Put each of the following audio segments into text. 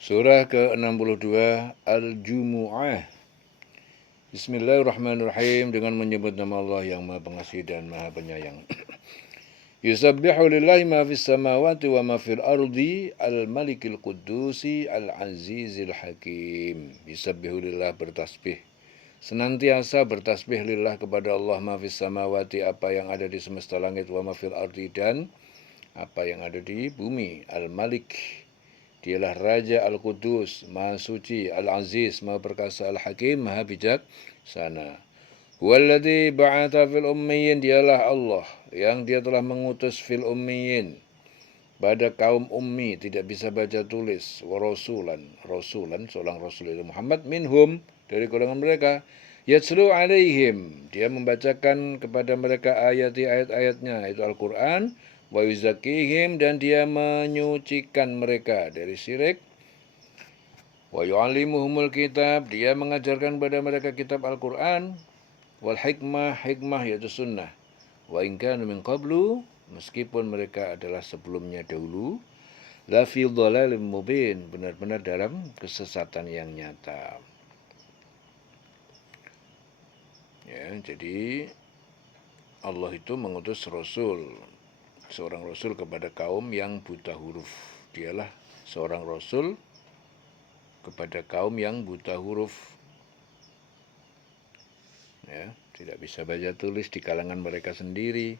Surah ke-62 Al-Jumu'ah. Bismillahirrahmanirrahim, dengan menyebut nama Allah yang Maha Pengasih dan Maha Penyayang. Yusabbihu lillahi ma fis samawati wa ma fil ardi al-malikil qudusi al-azizil hakim. Yusabbihu lillah, bertasbih, senantiasa bertasbih lillah kepada Allah, ma fis samawati, apa yang ada di semesta langit, wa ma fil ardi, dan apa yang ada di bumi. Al-Malik, dialah Raja, Al-Qudus, Maha Suci, Al-Aziz, Maha Perkasa, Al-Hakim, Maha Bijaksana. Huwallazi ba'atha fil ummiyin, dialah Allah yang dia telah mengutus fil ummiyin, pada kaum ummi, tidak bisa baca tulis, wa rasulan, seorang rasul itu Muhammad, minhum, dari golongan mereka, yatslu alaihim, dia membacakan kepada mereka ayat-ayatnya, itu Al-Quran, wa yuzakihim, dan dia menyucikan mereka dari syirik, wa yu'allimuhumul kitab, dia mengajarkan kepada mereka kitab Al-Quran, wal hikmah yaitu sunnah, wa in kanu min qablu, meskipun mereka adalah sebelumnya dahulu, la fi dhalalin mubin, benar-benar dalam kesesatan yang nyata. Ya, jadi Allah itu mengutus seorang rasul kepada kaum yang buta huruf. Dialah seorang rasul kepada kaum yang buta huruf. Ya, tidak bisa baca tulis di kalangan mereka sendiri,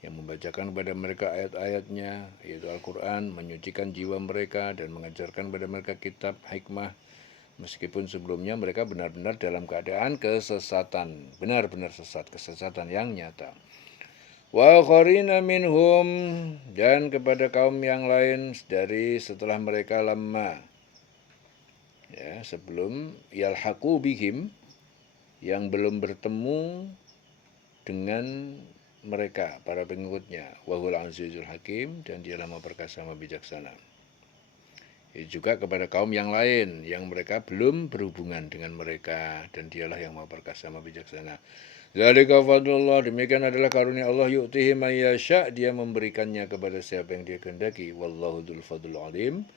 yang membacakan kepada mereka ayat-ayatnya, yaitu Al-Quran, menyucikan jiwa mereka dan mengajarkan kepada mereka kitab hikmah, meskipun sebelumnya mereka benar-benar dalam keadaan kesesatan, benar-benar sesat, kesesatan yang nyata. Wa akharina minhum, dan kepada kaum yang lain dari setelah mereka lama, ya, sebelum yalhaqu bihim, yang belum bertemu dengan mereka, para pengikutnya, wahul azizul hakim, dan dialah Maha Perkasa, Maha Bijaksana. Juga kepada kaum yang lain yang mereka belum berhubungan dengan mereka, dan dialah yang Maha Perkasa, Maha Bijaksana. Zalika fadlullah, demikian adalah karunia Allah, yu'tihi man yasha, dia memberikannya kepada siapa yang dia kehendaki, wallahu dzul fadlul alim,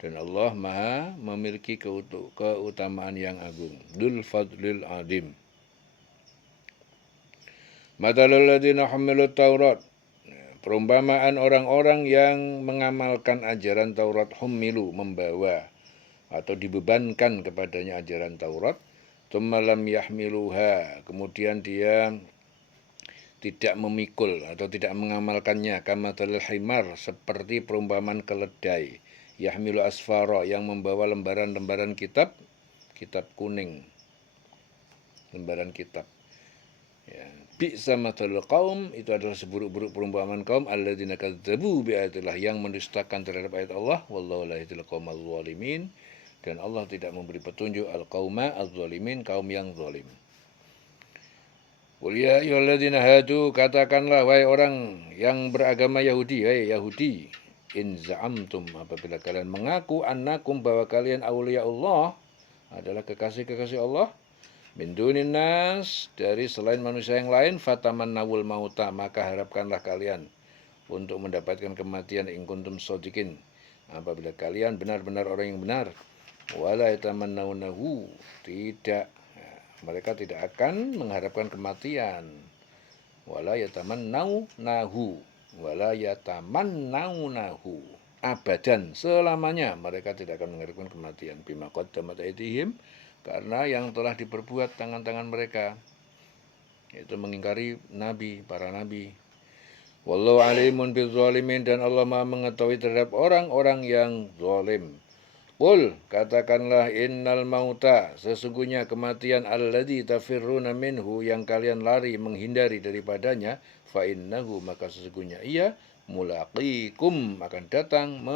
dan Allah Maha memiliki keutamaan yang agung, dzul fadlil alim. Mathalul ladzina humilut Taurat, perumpamaan orang-orang yang mengamalkan ajaran Taurat, humilu, membawa atau dibebankan kepadanya ajaran Taurat, tsumma lam yahmiluha, kemudian dia tidak memikul atau tidak mengamalkannya, kamathalil himar, seperti perumpamaan keledai, yahmilu asfara, yang membawa lembaran-lembaran kitab kuning, lembaran kitab. Ya, bi'sa mathalul qaum, itu adalah seburuk-buruk perumpamaan kaum alladzina kadzdzabu biayatillah, yang mendustakan terhadap ayat Allah, wallahu la yahdil qaumal zalimin, dan Allah tidak memberi petunjuk al-qauma az-zalimin, kaum yang zalim. Qul ya ayyuhalladzina hadu, katakanlah wahai orang yang beragama Yahudi, in za'amtum, apabila kalian mengaku, annakum, bahwa kalian auliya Allah, adalah kekasih-kekasih Allah, min dunin nas, dari selain manusia yang lain, fatamannawul mauta, maka harapkanlah kalian untuk mendapatkan kematian, in kuntum shodiqin, apabila kalian benar-benar orang yang benar, wala yatamannawnahu, tidak, mereka tidak akan mengharapkan kematian, wala yatamannawnahu, abadan, selamanya mereka tidak akan mengharapkan kematian, bima qaddamat aydihim, karena yang telah diperbuat tangan-tangan mereka, yaitu mengingkari nabi, para nabi. Wallahu alimun bizzalimin, dan Allah Maha mengetahui terhadap orang-orang yang zalim. Qul, katakanlah, innal mauta, sesungguhnya kematian, alladzi tafirruna minhu, yang kalian lari menghindari daripadanya, fa innahu, maka sesungguhnya ia, mulaqikum, akan datang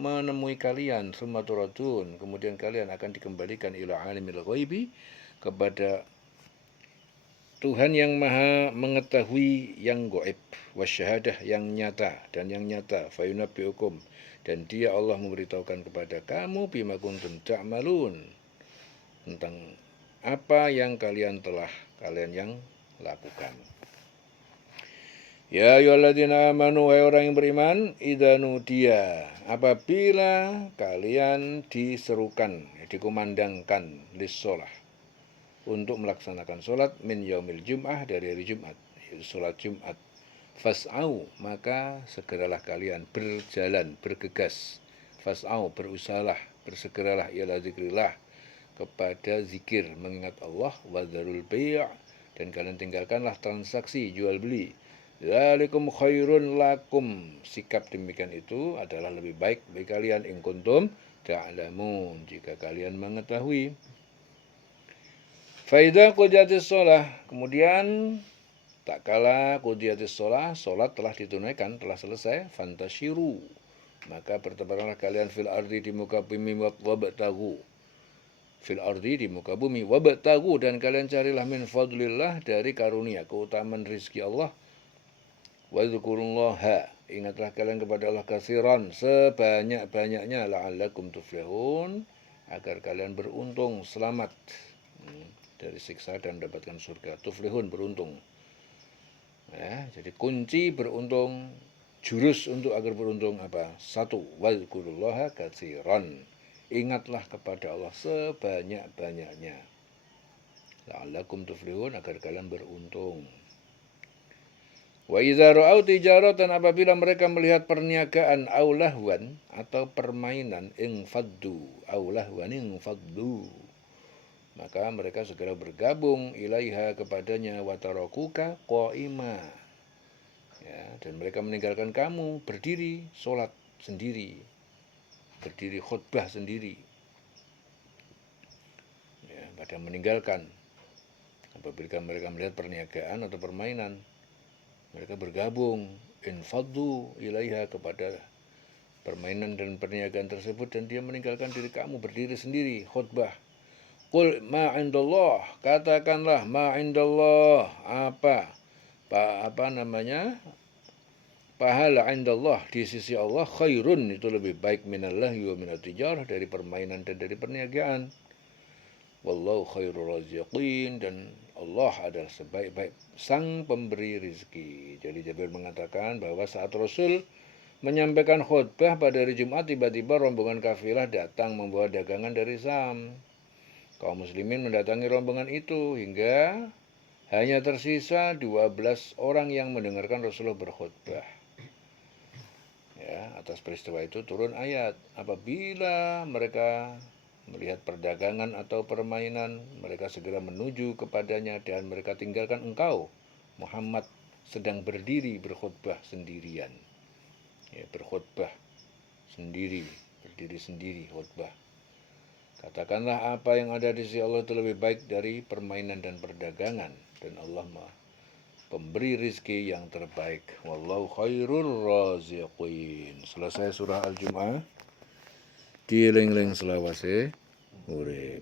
menemui kalian, tsumma turadun, kemudian kalian akan dikembalikan ila alimil ghaibi, kepada Tuhan yang Maha mengetahui yang gaib, wasyahadah, yang nyata dan yang nyata, fayunabbiukum, dan dia Allah memberitahukan kepada kamu, bima kuntum ta'malun, tentang apa yang kalian yang lakukan. Ya ayyuhalladzina amanu, wahai orang yang beriman, idza nudiya, apabila kalian diserukan, dikumandangkan lissolah, untuk melaksanakan sholat min yaumil jum'ah, dari hari Jumat, yaitu sholat Jumat, fas'au, maka segeralah kalian berjalan, bergegas, fas'au, berusahalah, bersegeralah ila zikrillah, kepada zikir, mengingat Allah, wadzarul bai', dan kalian tinggalkanlah transaksi jual beli. Dzalikum khairun lakum, sikap demikian itu adalah lebih baik bagi kalian, in kuntum ta'lamun, jika kalian mengetahui. Faida qudiyatis sholah, kemudian tak kala qudiyatis sholah, sholat telah ditunaikan, telah selesai, fantashiru, maka bertebaranlah kalian fil ardi, di muka bumi, wabtagu, fil ardi, di muka bumi, wabtagu, dan kalian carilah min fadlillah, dari karunia, keutamaan rizki Allah, wadzkurullaha, ingatlah kalian kepada Allah katsiran, sebanyak-banyaknya, la'allakum tuflihun, agar kalian beruntung, selamat dari siksa dan mendapatkan surga. Tuflihun, beruntung. Ya, jadi kunci beruntung, jurus untuk agar beruntung apa? Satu, wadzkurullaha katsiran, ingatlah kepada Allah sebanyak-banyaknya, la'allakum tuflihun, agar kalian beruntung. Wa idza ra'au tijaratan, apabila mereka melihat perniagaan, aw lahwan, atau permainan, infaddu, aw lahwan infaddu, maka mereka segera bergabung, ilaiha, kepadanya, watarakuka qa'ima, ya, dan mereka meninggalkan kamu berdiri sholat sendiri, berdiri khutbah sendiri, ya, pada meninggalkan. Apabila mereka melihat perniagaan atau permainan, mereka bergabung, infaddu ilaiha, kepada permainan dan perniagaan tersebut, dan dia meninggalkan diri kamu berdiri sendiri khutbah. Qul ma indallah, katakanlah ma indallah, pahala indallah, di sisi Allah, khairun, itu lebih baik, minallahi wa minat tijarah, dari permainan dan dari perniagaan. Wallahu khairur raziqin, dan Allah adalah sebaik-baik sang pemberi rizki. Jadi Jabir mengatakan bahwa saat Rasul menyampaikan khutbah pada hari Jumat, tiba-tiba rombongan kafilah datang membawa dagangan dari Sam. Kaum muslimin mendatangi rombongan itu hingga hanya tersisa 12 orang yang mendengarkan Rasulullah berkhutbah. Ya, atas peristiwa itu turun ayat, apabila mereka melihat perdagangan atau permainan, mereka segera menuju kepadanya, dan mereka tinggalkan engkau, Muhammad, sedang berdiri berkhutbah sendirian. Ya, berkhutbah sendiri, berdiri sendiri khutbah. Katakanlah apa yang ada di sisi Allah itu lebih baik dari permainan dan perdagangan, dan Allah pemberi rizki yang terbaik. Wallahu khairur raziqin. Selesai surah Al-Jum'ah. Dieling-eling selawase urip.